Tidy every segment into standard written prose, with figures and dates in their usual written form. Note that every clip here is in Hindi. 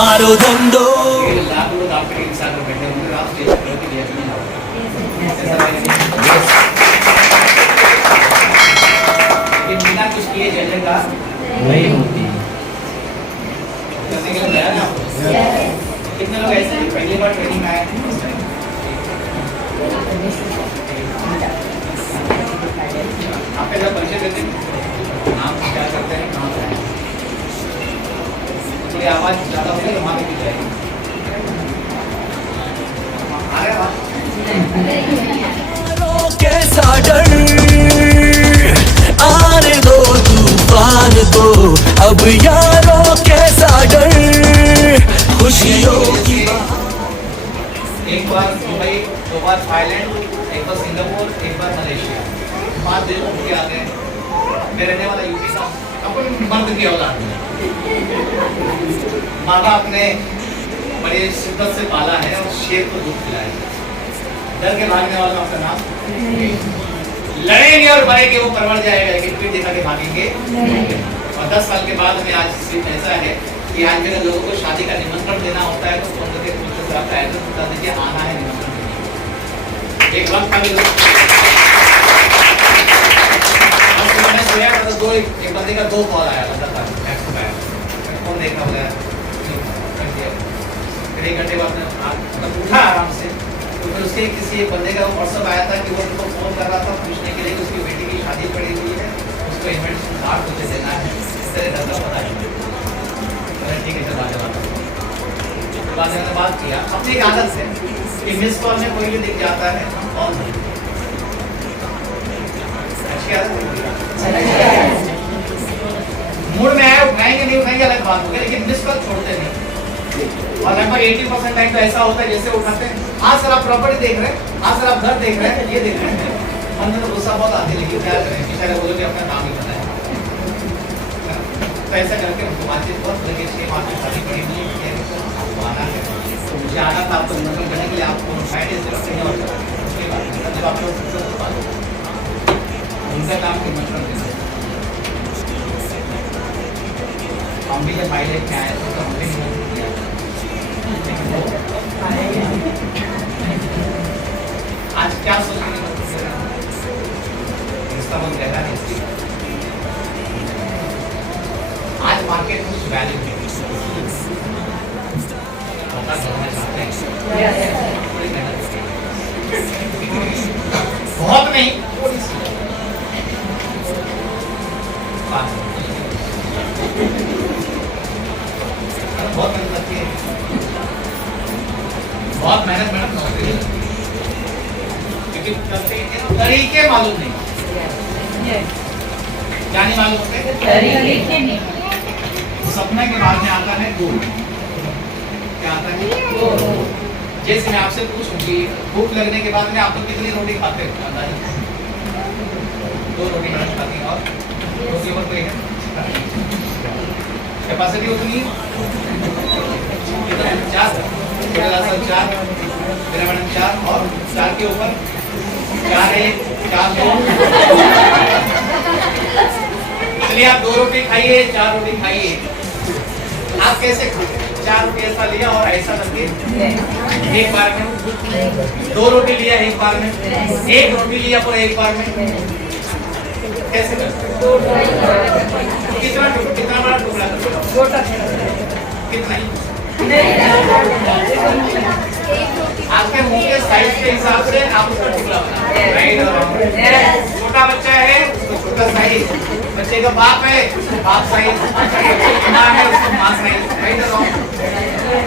मारो दम दो। लाख लोग आपके इंसान में बैठे होंगे, आप स्टेज पर होकर लिया नहीं आओगे, लेकिन बिना कुछ किए चलेगा नहीं होती। करने के लिए तैयार हैं आप? कितने लोग ऐसे हैं पहली बार ट्रेनिंग में आए हैं? आपके जब परिचय देते हैं नाम क्या करते हैं, कहाँ से आए? थोड़ी आवाज ज़्यादा होगी तो वहाँ पे भी जाएगी। आ रहे आप? कैसा डर, आने दो तूफान को अब यारों, कैसा डर, खुशियों की एक बार दुबई, 2 बार थाईलैंड, एक बार सिंगापुर, एक बार मलेशिया, 5 देश घूम के आ गए। मैं रहने वाला यूपी का, अपन मर्द की औलाद है। माँ बाप ने बड़े शिद्दत से पाला है और शेर को दूध पिलाया है। डर के भागने वालों का नाम लड़ेंगे और मरेंगे, वो परवर जाएगा, लेकिन पीठ दिखा के भागेंगे। और 10 साल के बाद में आज सिर्फ ऐसा है कि आज मेरे लोगों को शादी का निमंत्रण देना होता है तो फोन करके पूछते सर आपका एड्रेस बता दीजिए, आना है निमंत्रण देने। एक वक्त था मैं सोया था तो एक बंदे का 2 कॉल आया लगातार, बैक टू बैक। फोन देखा बोला फिर 1 घंटे बाद मतलब उठा आराम से, तो फिर उसके किसी एक बंदे का व्हाट्सएप आया था कि वो उनको फोन कर रहा था पूछने के लिए कि उसकी बेटी की शादी पड़ी हुई है, उसको इन्विटेशन कार्ड मुझे देना है, इस तरह का पता है। ठीक है सर बाद में बात किया। अपनी एक आदत है कि मिस कॉल में कोई भी दिख जाता है और अच्छी आदत मूड में आए उठाएंगे नहीं उठाएंगे अलग बात होगी, लेकिन मिस कॉल छोड़ते नहीं। और लगभग 80% टाइम तो ऐसा होता है जैसे उठाते हैं, हाँ सर आप प्रॉपर्टी देख रहे हैं, हाँ सर आप घर देख रहे हैं, ये देख रहे हैं। मन में तो गुस्सा बहुत आती है, लेकिन क्या करें कि शायद बोलो कि अपना काम ही पता है। तो ऐसा करके उनको बातचीत बहुत लगे 6 माह की शादी पड़ी हुई है, आना है तो मुझे आना था आपको निमंत्रण करने के लिए। आपको फ्राइडे से रखेंगे और उसके बाद जब आप लोग उनका काम निमंत्रण देना। हम भी जब हाईलाइट में आए तो हमने निमंत्रण किया, आज क्या सोच रहे हैं इसका मन गहरा नहीं। आज मार्केट कुछ वैल्यू है, बहुत नहीं थोड़ी सी बहुत मेहनत लगती है, बहुत मेहनत करते हैं, क्योंकि तरीके मालूम नहीं। क्या नहीं मालूम होते तरीके नहीं। सपने के बाद में आता है गोल। क्या आता है? जैसे मैं आपसे पूछूं कि भूख लगने के बाद में आप लोग कितनी रोटी खाते हैं? अंदाजा 2 रोटी खाती हैं और रोटी और कोई है कैपेसिटी उतनी 4 मेरा मैडम 4 और 4 के ऊपर 4 1 4 2। चलिए आप 2 रोटी खाइए, 4 रोटी खाइए। आप कैसे खाते? 4 रोटी ऐसा लिया और ऐसा करके एक बार में 2 रोटी लिया एक बार में, 1 रोटी लिया पूरा एक बार में, कैसे करते? कितना बड़ा टुकड़ा कितना ही आपके मुंह के साइज के हिसाब से आप उसका टुकड़ा बनाएं। छोटा बच्चा है उसको छोटा साइज, बच्चे का बाप है बाप साइज, माँ है उसको माँ साइज, राइट और रॉन्ग।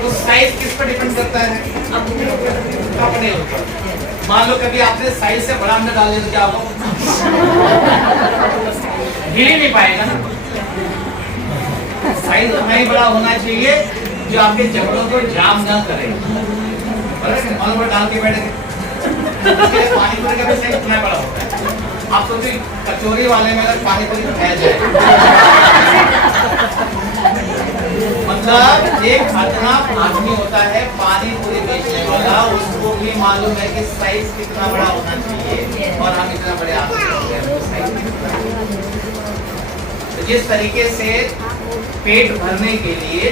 तो साइज किस पर डिपेंड करता है? अपने ऊपर। मान लो कभी आपने साइज से बड़ा अंडा डाल दिया तो क्या होगा? हिल ही नहीं पाएगा ना। साइज उतना ही बड़ा होना चाहिए जो आपके जबड़ों को जाम ना करे। और डाल के बैठे पानी पूरी का भी साइज उतना बड़ा होता है। आप सोचिए कचौरी वाले में अगर पानी पूरी उठाया जाए, मतलब एक खतना आदमी होता है पानी पूरी बेचने वाला, उसको भी मालूम है कि साइज कितना बड़ा होना चाहिए और हम इतना बड़े आदमी होते हैं तो साइज कितना। तो जिस तरीके से पेट भरने के लिए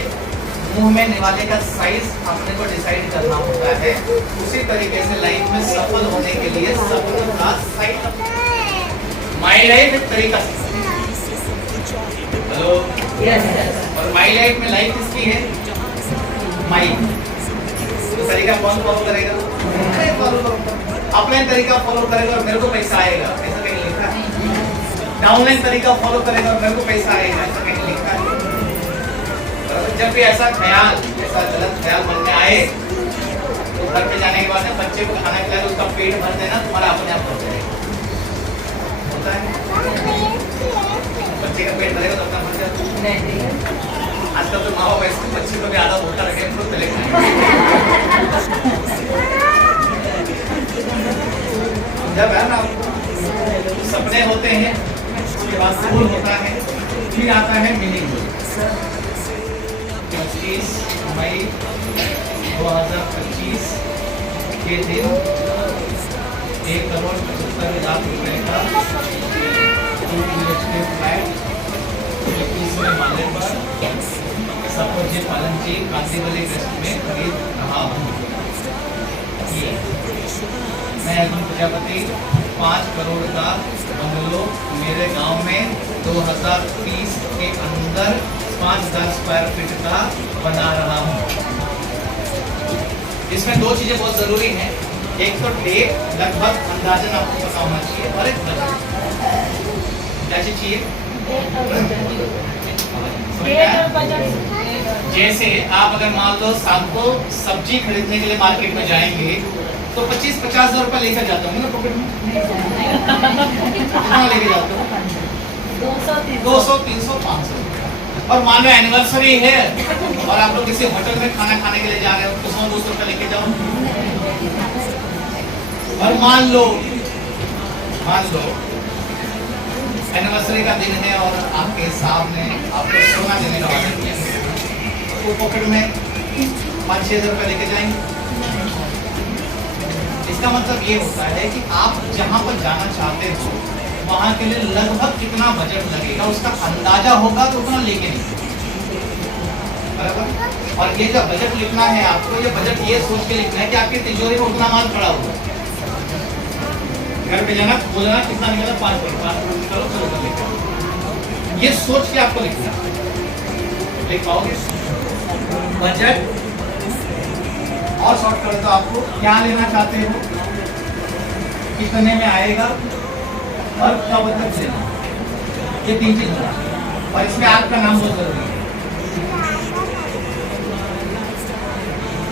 मुंह में निवाले का साइज अपने को डिसाइड करना होता है, उसी तरीके से लाइफ में सफल होने के लिए सफल का साइज माई लाइफ एक तरीका। हेलो और माई लाइफ में लाइफ किसकी है? माई। तो तरीका कौन फॉलो करेगा? मैं फॉलो करूंगा। अपने तरीका फॉलो करेगा और मेरे को पैसा आएगा, ऐसा कहीं लिखा है? डाउनलाइन तरीका फॉलो करेगा और मेरे को पैसा आएगा, ऐसा कहीं लिखा है? जब भी ऐसा ख्याल, ऐसा गलत ख्याल मन में आए तो घर पे जाने के बाद बच्चे को खाना खिलाकर उसका पेट भर देना, तुम्हारा अपने आप भर जाएगा। होता है बच्चे का पेट भरेगा तो अपना भर जाएगा। आजकल तो माँ बाप ऐसे बच्चे को भी आधा भूखा रखे तो पहले जब है ना सपने होते हैं, उसके बाद स्कूल होता है, फिर आता है मीनिंग। 25 मई 2025 के दिन 1,75,00,000 रुपए का 2 BHK फ्लैट 21वें माले पर सफरजी पालन जी कांदीवली वेस्ट में खरीद रहा हूँ। मैं अर्जुन प्रजापति 5 करोड़ का बंगलो मेरे गांव में 2030 के अंदर 5,000 स्क्वायर फीट का बना रहा हूँ। इसमें 2 चीजें बहुत जरूरी हैं। एक तो डेट लगभग अंदाजन आपको पता होना चाहिए और एक बजट। क्या चाहिए? जैसे आप अगर मान लो शाम को सब्जी खरीदने के लिए मार्केट में जाएंगे तो 25-50 हज़ार रुपए लेकर जाते होंगे ना पॉकेट में? कितना लेके जाते हो? 200, 300, 500। और मान लो एनिवर्सरी है और आप लोग किसी होटल में खाना खाने के लिए जा रहे हो तो 100-200 रुपए लेके जाओ। और मान लो एनिवर्सरी का दिन है और आपके साहब ने आपको सोना देने का ऑर्डर किया, तो पॉकेट में 5-6 हज़ार रुपए लेके जाएंगे। इसका मतलब ये होता है कि आप जहां पर जाना चाहते हो वहां के लिए लगभग कितना बजट लगेगा उसका अंदाजा होगा, तो उतना लेके नहीं। बराबर? और ये जो बजट लिखना है आपको, ये बजट ये सोच के लिखना है कि आपकी तिजोरी में उतना माल पड़ा हुआ। घर पे जाना बोलना कितना निकला? 5 करोड़, चलो लेकर। ये सोच के आपको लिखना, लिख पाओगे? बजट और शॉर्ट कर तो आपको क्या लेना चाहते हो, कितने में आएगा और कब तक लेना, ये 3 चीज होगा। और इसमें आपका नाम बहुत जरूरी है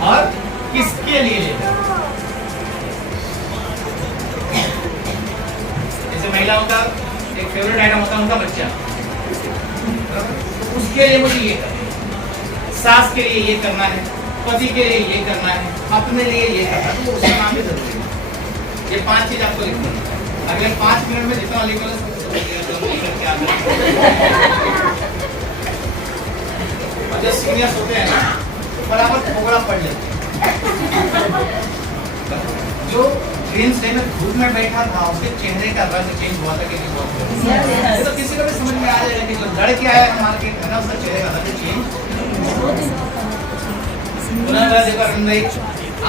और किसके लिए लेना। जैसे महिलाओं का एक फेवरेट आइटम होता है उनका बच्चा, उसके लिए मुझे ये करना है, सास के लिए ये करना है, पति के लिए ये करना है, अपने लिए ये करना है, तो उसका नाम भी जरूरी है। ये 5 चीज आपको लिखनी है। अगले 5 मिनट में जितना लिखो और जो सीनियर्स होते हैं ना बराबर प्रोग्राम पढ़ लेते हैं। जो ड्रीम्स डे में धूप में बैठा था उसके चेहरे का रंग चेंज हुआ था कि नहीं हुआ? तो किसी को भी समझ में आ जाएगा कि जो लड़के आया है मार्केट में ना उसका चेहरे का रंग चेंज।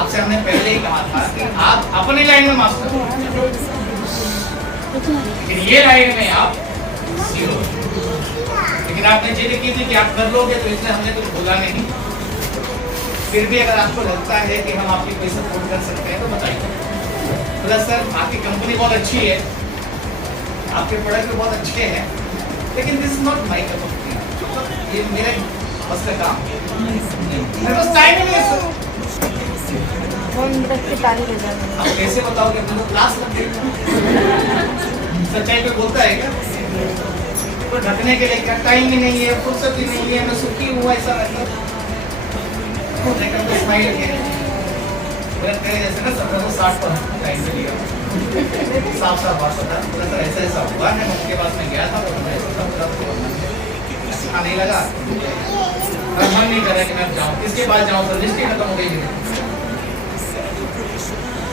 आपसे हमने पहले ही कहा था कि आप अपनी लाइन में मास्टर हो, लेकिन ये लाइन में आप जीरो। लेकिन आपने जिद की थी कि आप कर लोगे, तो इसलिए हमने कुछ बोला नहीं। फिर भी अगर आपको लगता है कि हम आपकी कोई सपोर्ट कर सकते हैं तो बताइए। प्लस सर आपकी कंपनी बहुत अच्छी है, आपके प्रोडक्ट भी बहुत अच्छे हैं, लेकिन this is not my cup of T. ये मेरे बस का काम मेरे पास टाइम नहीं है सर। आप कैसे बताओगे? अपने को क्लास लग गई। सच्चाई पे बोलता है क्या? तो ढकने के लिए क्या टाइम ही नहीं है, फुर्सत ही नहीं है, मैं सुखी हूँ, ऐसा रहता है। स्माइल है तेरे जैसे ना 1760 पर टाइम पे लिया, साफ साफ बात बता। सर ऐसा ऐसा हुआ है, उसके बाद मैं गया था तो अच्छा नहीं लगा, मन नहीं कर रहा कि मैं जाऊँ। किसके पास जाऊँ सर? लिस्ट खत्म हो गई मेरी।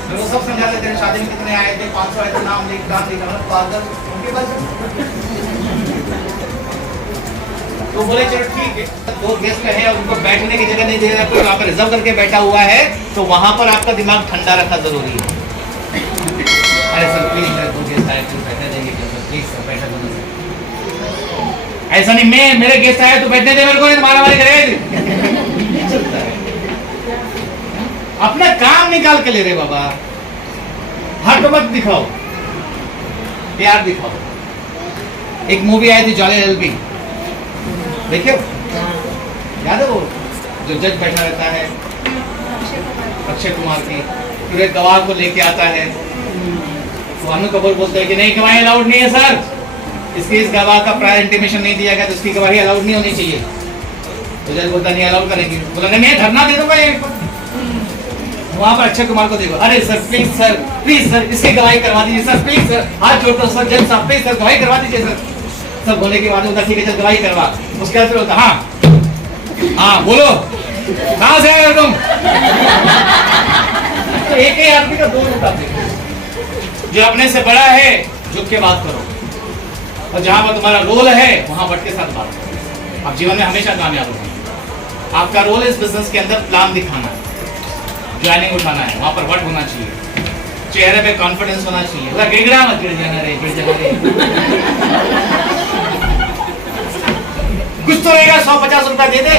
मेरे को सब समझा लेते हैं, शादी में कितने आए थे, 500 आए थे, नाम लिख, दाम लिखा, पागल उनके पास। तो बोले चलो ठीक है, 2 गेस्ट है उनको बैठने की जगह नहीं दे रहा, कोई वहाँ पर रिजर्व करके बैठा हुआ है, तो वहाँ पर आपका दिमाग ठंडा रखना जरूरी है। अरे सर प्लीज मेरे 2 गेस्ट आए तो बैठने देंगे सर, प्लीज सर बैठा दो सर। ऐसा नहीं मैं मेरे गेस्ट आए तो बैठने दे मेरे को, नहीं मारा मारी करेगा। चलता है, अपना काम निकाल के ले रहे बाबा, हट मत दिखाओ, प्यार दिखाओ। एक मूवी आई थी जॉली एलबी, देखिए याद है वो जो जज बैठा रहता है अक्षय कुमार की, फिर एक गवाह को लेके आता है, तो अनु कपूर बोलते हैं कि नहीं गवाही अलाउड नहीं है सर, इसकी इस गवाह का प्रायर इंटीमेशन नहीं दिया गया तो इसकी गवाही अलाउड नहीं होनी चाहिए। तो जज बोलता नहीं अलाउड करेंगे, बोला नहीं धरना दे दूंगा ये। वहां पर अक्षय कुमार को देखो, अरे सर प्लीज सर इसकी गवाही करवा दीजिए सर, प्लीज सर हाथ जोड़ता हूं सर, जज साहब प्लीज सर गवाही करवा दीजिए सर। सब बोलने के बाद होता ठीक है चल गवाही करवा, उसके बाद फिर होता हाँ बोलो कहां से आए हो तुम। तो एक ही आदमी का 2 मुताबिक, जो अपने से बड़ा है झुक के बात करो, और जहां पर तुम्हारा रोल है वहां बट के साथ बात करो। आप जीवन में हमेशा कामयाब होंगे। आपका रोल इस बिजनेस के अंदर प्लान दिखाना है, ज्वाइनिंग उठाना है, वहां पर वट होना चाहिए, चेहरे पे कॉन्फिडेंस होना चाहिए, पूरा गिड़गिड़ा मत, गिड़ जाना रे कुछ तो रहेगा, 150 रुपया दे दे।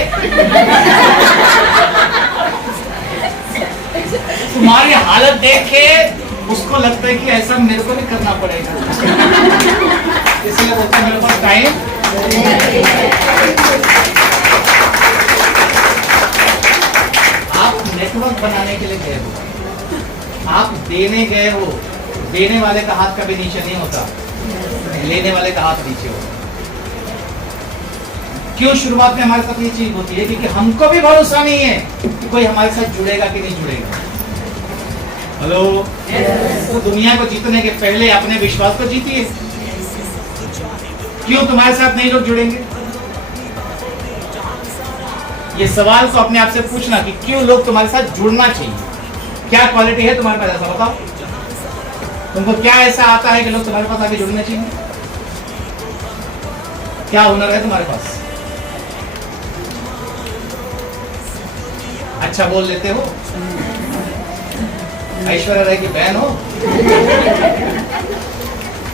तुम्हारी हालत देख के उसको लगता है कि ऐसा मेरे को भी करना पड़ेगा, इसलिए बोलते मेरे पास टाइम। आप नेटवर्क बनाने के लिए गए हो, आप देने गए हो, देने वाले का हाथ कभी नीचे नहीं होता, लेने वाले का हाथ नीचे होता। क्यों शुरुआत में हमारे साथ ये चीज होती है? क्योंकि हमको भी भरोसा नहीं है कि कोई हमारे साथ जुड़ेगा कि नहीं जुड़ेगा। हेलो तो दुनिया को जीतने के पहले अपने विश्वास को जीतिए। क्यों तुम्हारे साथ नहीं लोग जुड़ेंगे? ये सवाल को अपने आप से पूछना कि क्यों लोग तुम्हारे साथ जुड़ना चाहिए, क्या क्वालिटी है तुम्हारे पास, ऐसा बताओ। तुमको क्या ऐसा आता है कि लोग तुम्हारे पास आगे जुड़ने चाहिए? क्या हुनर है तुम्हारे पास? अच्छा बोल लेते हो, ऐश्वर्या राय की बहन हो,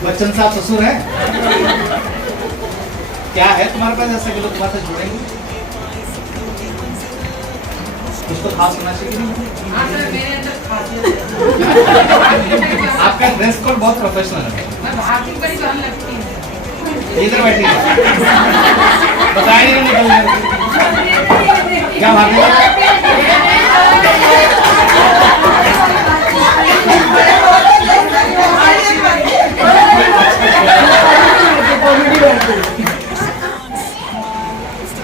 बच्चन साहब ससुर है, क्या है तुम्हारे पास ऐसा कि लोग तुम्हारे साथ जुड़ेंगे? कुछ तो खास होना चाहिए नहीं? आपका ड्रेस कोड बहुत प्रोफेशनल है। इधर बैठिए, बताइए क्या बात है?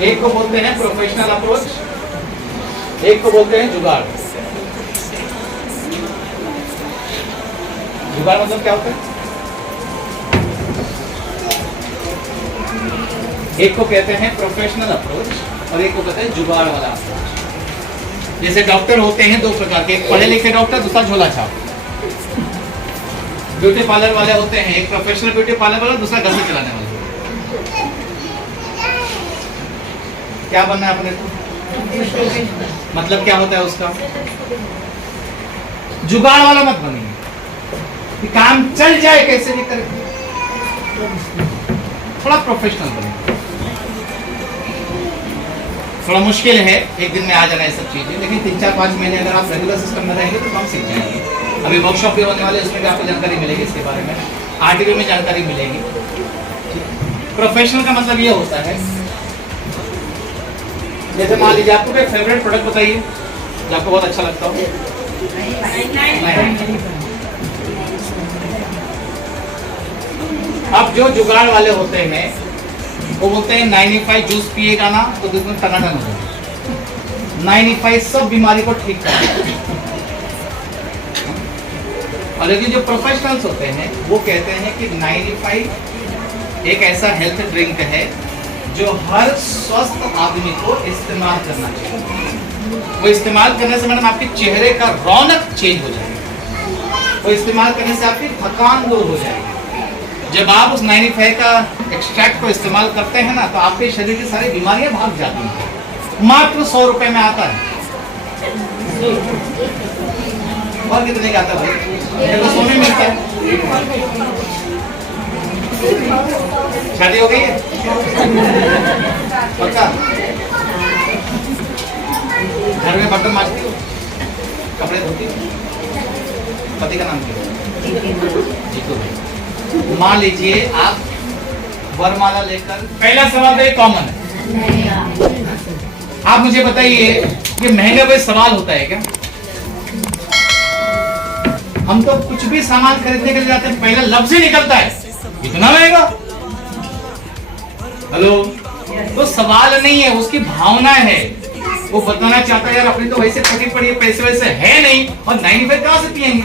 एक को बोलते हैं प्रोफेशनल अप्रोच, एक को बोलते हैं जुगाड़। जुगाड़ मतलब क्या होता है? एक को कहते हैं प्रोफेशनल अप्रोच और एक को कहते हैं जुगाड़ वाला अप्रोच। जैसे डॉक्टर होते हैं 2 प्रकार के, एक पढ़े लिखे डॉक्टर, दूसरा झोला छाप। ब्यूटी पार्लर वाले होते हैं, एक प्रोफेशनल ब्यूटी पार्लर वाला, दूसरा घर से चलाने वाला। क्या बनना है अपने को? मतलब क्या होता है उसका? जुगाड़ वाला मत बनिए कि काम चल जाए कैसे भी करें, थोड़ा प्रोफेशनल बनिए। थोड़ा मुश्किल है एक दिन में आ जाना ये सब चीजें, लेकिन 3-4-5 महीने अगर आप रेगुलर सिस्टम में रहेंगे तो हम सीख जाएंगे। अभी वर्कशॉप भी होने वाले, उसमें भी आपको जानकारी मिलेगी इसके बारे में, आरटीवी में जानकारी मिलेगी। प्रोफेशनल का मतलब ये होता है, जैसे मान लीजिए आपको कोई फेवरेट प्रोडक्ट बताइए जो आपको बहुत अच्छा लगता हो। अब जो जुगाड़ वाले होते हैं वो बोलते हैं 95 जूस पिएगा ना तो दुश्मन टनाटन हो जाए, 95 सब बीमारी को ठीक कर। और लेकिन जो प्रोफेशनल्स होते हैं वो कहते हैं कि 95 एक ऐसा हेल्थ ड्रिंक है जो हर स्वस्थ आदमी को इस्तेमाल करना चाहिए। वो इस्तेमाल करने से मैडम आपके चेहरे का रौनक चेंज हो जाएगी, वो इस्तेमाल करने से आपकी थकान दूर हो जाएगी, जब आप उस 95 का एक्सट्रैक्ट को इस्तेमाल करते हैं ना, तो आपके शरीर की सारी बीमारियां भाग जाती हैं। मात्र 100 रुपए में आता है। और कितने का आता है भाई? ये तो सोने मिलता है। शादी हो गई है पक्का? घर में बर्तन मांजती हो, कपड़े धोती हो? पति का नाम क्या है? जीतू भाई। मान लीजिए आप वरमाला लेकर, पहला सवाल तो ये कॉमन है, आप मुझे बताइए कि महंगा कोई सवाल होता है क्या? हम तो कुछ भी सामान खरीदने के लिए जाते हैं, पहला लफ्ज ही निकलता है इतना महंगा। हेलो, तो सवाल नहीं है, उसकी भावना है। वो बताना चाहता है यार अपनी तो वैसे थकी पड़ी है, पैसे वैसे है नहीं, और 95 कहां से पिएंगे।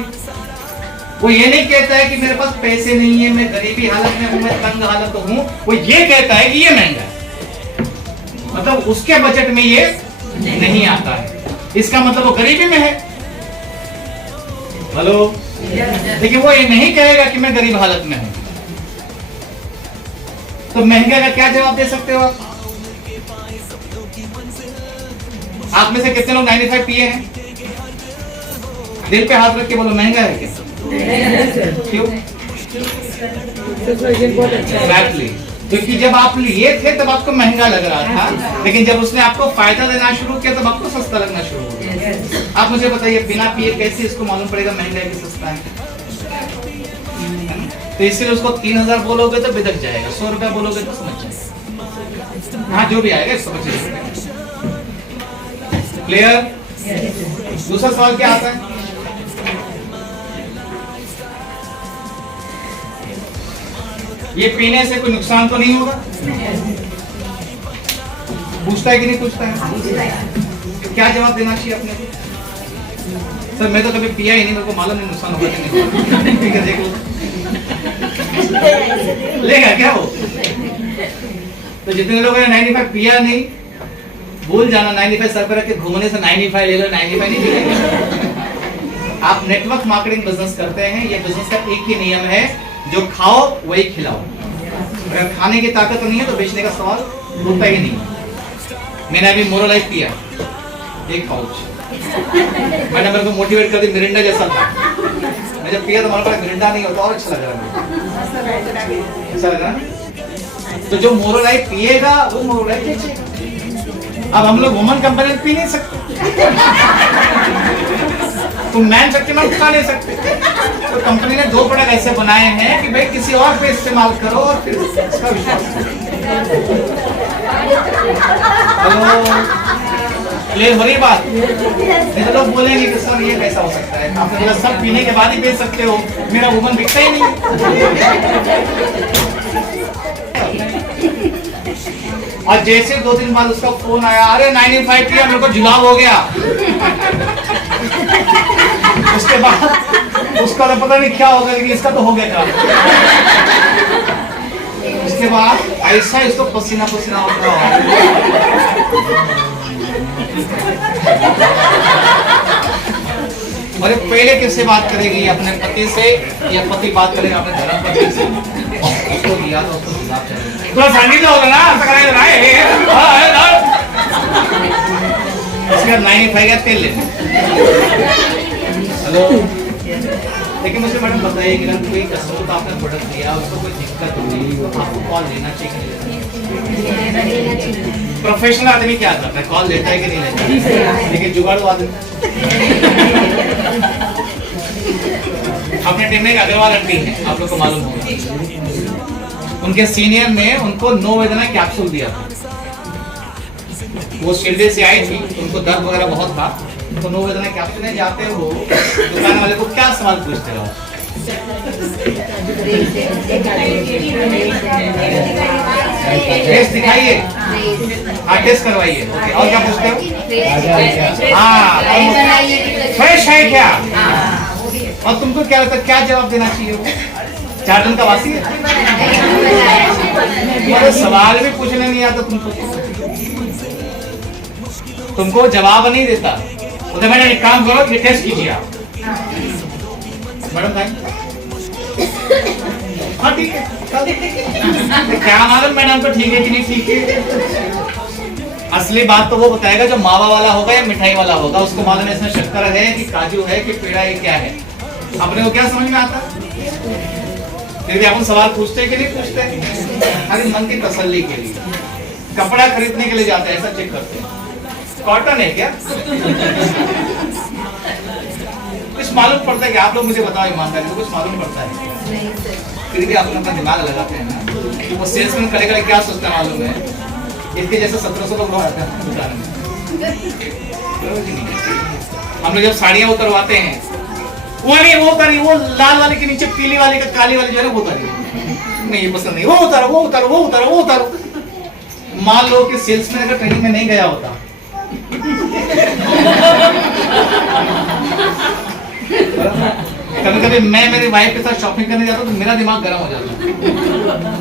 वो ये नहीं कहता है कि मेरे पास पैसे नहीं है, मैं गरीबी हालत में हूं, मैं तंग हालत हूं। वो ये कहता है कि ये महंगा है, मतलब उसके बजट में ये नहीं आता है, इसका मतलब वो गरीबी में है। हेलो, लेकिन वो ये नहीं कहेगा कि मैं गरीब हालत में हूं। तो महंगे का क्या जवाब दे सकते हो आप? आप में से कितने लोग 95 पिए हैं? दिल पे हाथ रख के बोलो, महंगा है क्या? क्यों? Exactly. क्योंकि जब आप लिए थे तब आपको महंगा लग रहा था, लेकिन जब उसने आपको फायदा देना शुरू किया तब आपको सस्ता लगना शुरू हो गया। आप मुझे बताइए, बिना पिए कैसे इसको मालूम पड़ेगा महंगा है कि सस्ता है? तो इसलिए उसको 3000 बोलोगे तो बिदक जाएगा, 100 रुपया बोलोगे तो समझ जाएगा। हाँ, जो भी आएगा समझ जाएगा। क्लियर? दूसरा सवाल क्या आता है? ये पीने से कोई नुकसान तो नहीं होगा? पूछता है कि नहीं पूछता है? तो क्या जवाब देना चाहिए अपने को? सर मैं तो कभी पिया ही नहीं, मेरे को मालूम नहीं नुकसान होगा कि नहीं। ठीक है, देख लो। लेगा क्या वो? तो जितने लोगों ने 95 पिया नहीं, भूल जाना, 95 सर पर रख के घूमने से 95 ले लो, 95 नहीं मिलेगा। आप नेटवर्क मार्केटिंग बिजनेस करते हैं, ये बिजनेस का एक ही नियम है, जो खाओ वही खिलाओ। अगर खाने की ताकत नहीं है तो बेचने का सवाल होता ही नहीं। मैंने अभी मोरोलाइफ पिया, एक पाउच, मैंने मेरे को मोटिवेट कर दी, मिरिंडा जैसा था। मैं जब पिया तो हमारे पास मिरिंडा नहीं होता, और अच्छा लग रहा है, अच्छा लगा। तो जो मोरोलाइफ पिएगा वो मोरोलाइफ बेचेगा। अब हम लोग वुमन कंपनी पी नहीं सकते, तुम मैन शक्तिमान खा नहीं सकते। तो कंपनी ने 2 प्रोडक्ट ऐसे बनाए हैं कि भाई किसी और पे इस्तेमाल करो और फिर इसका विश्वास करो। क्लियर हो रही बात? नहीं तो लोग बोलेंगे कि सर ये कैसा हो सकता है, आपने बोला सब पीने के बाद ही बेच सकते हो, मेरा वुमन बिकता ही नहीं। और जैसे 2 दिन बाद उसका फोन आया, अरे 95 पिया, मेरे को जुलाब हो गया। उसके बाद उसका तो पता नहीं क्या होगा, लेकिन इसका तो हो गया काम। उसके बाद ऐसा इसको पसीना पसीना होता है। अरे पहले किससे बात करेगी, अपने पति से, या पति बात करेगा अपने धर्म पत्नी से? उसको दिया तो उसको जुलाब चलेगा, थोड़ा सांगितलं होगा ना, ऐसा करायचं नाही। उसके बाद 95 का तेल लेते। हेलो, लेकिन मुझे मैडम बताइए कि अगर कोई कस्टमर को आपने प्रोडक्ट दिया, उसको कोई दिक्कत होगी तो आपको कॉल लेना चाहिए कि नहीं? प्रोफेशनल आदमी क्या करता है, कॉल लेता है कि नहीं लेता? लेकिन जुगाड़ू आदमी, अपने टीम में एक अग्रवाल आंटी है, आप लोग को मालूम होगा, उनके सीनियर ने उनको 9 वेदना कैप्सूल दिया था। वो शिरडी से आई थी, उनको दर्द वगैरह बहुत था, तो 9 वेदना कैप्सूल ने जाते हो दुकान वाले को क्या सवाल पूछते हो? टेस्ट दिखाइए, हाँ टेस्ट करवाइए, और क्या पूछते हो? हाँ, फ्रेश है क्या? और तुमको क्या लगता है क्या जवाब देना चाहिए? 4 दिन का वासी है? और सवाल भी पूछने नहीं आता तुमको जवाब नहीं देता। तो मैंने एक काम करो, ये टेस्ट कीजिए आप। मैडम हाँ ठीक है, क्या मालूम मैडम को ठीक है कि नहीं ठीक है। असली बात तो वो बताएगा जो मावा वाला होगा या मिठाई वाला होगा, उसको मालूम है इसमें शक्कर है कि काजू है कि पेड़ा है क्या है। अपने को क्या समझ में आता है? फिर भी अपन सवाल पूछते हैं कि नहीं पूछते? अरे मन की तसल्ली के लिए, कपड़ा खरीदने के लिए जाते हैं, ऐसा चेक करते हैं कॉटन है क्या, कुछ मालूम पड़ता है कि आप लोग मुझे बताओ ईमानदारी से, कुछ मालूम पड़ता है? फिर भी आप अपना दिमाग लगाते हैं ना। वो सेल्समैन करेगा क्या सोचता है मालूम है? इसके जैसे 1700 लोग आते हैं दुकान में। हम लोग जब साड़ियां उतरवाते हैं, वो नहीं वो उतारी, वो लाल वाले के नीचे पीली वाले का काली वाली जो है वो उतारी, नहीं ये पसंद नहीं, वो उतारो वो उतारो वो उतारो वो उतारो। मान लो कि सेल्समैन अगर ट्रेनिंग में नहीं गया होता, कभी कभी मैं मेरी वाइफ के साथ शॉपिंग करने जाता हूँ तो मेरा दिमाग गर्म हो जाता है,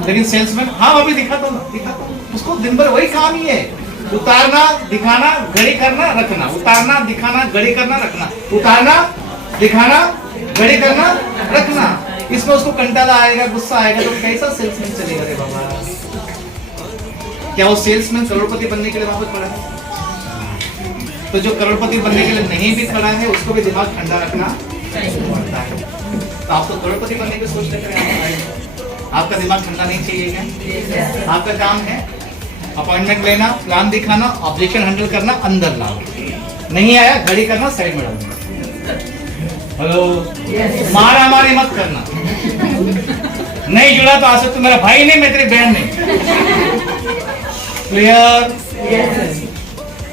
लेकिन सेल्समैन हाँ अभी दिखाता हूँ, उसको दिन भर वही काम ही है, उतारना दिखाना घड़ी करना रखना, उतारना दिखाना घड़ी करना रखना, उतारना दिखाना घड़ी करना रखना। इसमें उसको कंटाला आएगा, गुस्सा आएगा, तो कैसा सेल्समैन चलेगा रे बाबा? क्या वो सेल्समैन करोड़पति बनने के लिए वहां पर खड़ा है? तो जो करोड़पति बनने के लिए नहीं भी खड़ा है उसको भी दिमाग ठंडा रखना पड़ता है। तो आप तो करोड़पति बनने की सोच रहे हैं, आपका दिमाग ठंडा नहीं चाहिए क्या? आपका काम है अपॉइंटमेंट लेना, प्लान दिखाना, ऑब्जेक्शन हैंडल करना, अंदर लाओ, नहीं आया घड़ी करना, साइड में डालना। हेलो, मारा मारी मत करना, नहीं जुड़ा तो आ सकते, मेरा भाई नहीं मैं तेरी बहन नहीं, क्लियर?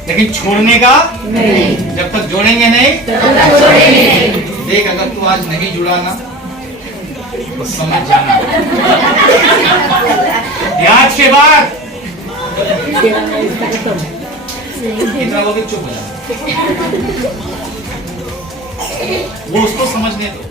लेकिन छोड़ने का नहीं, जब तक जोड़ेंगे नहीं तब छोड़ेंगे। देख अगर तू आज नहीं जुड़ा ना तो समझ जाना, आज के बाद इतना वो भी चुप हो जाए, वो उसको समझने दो।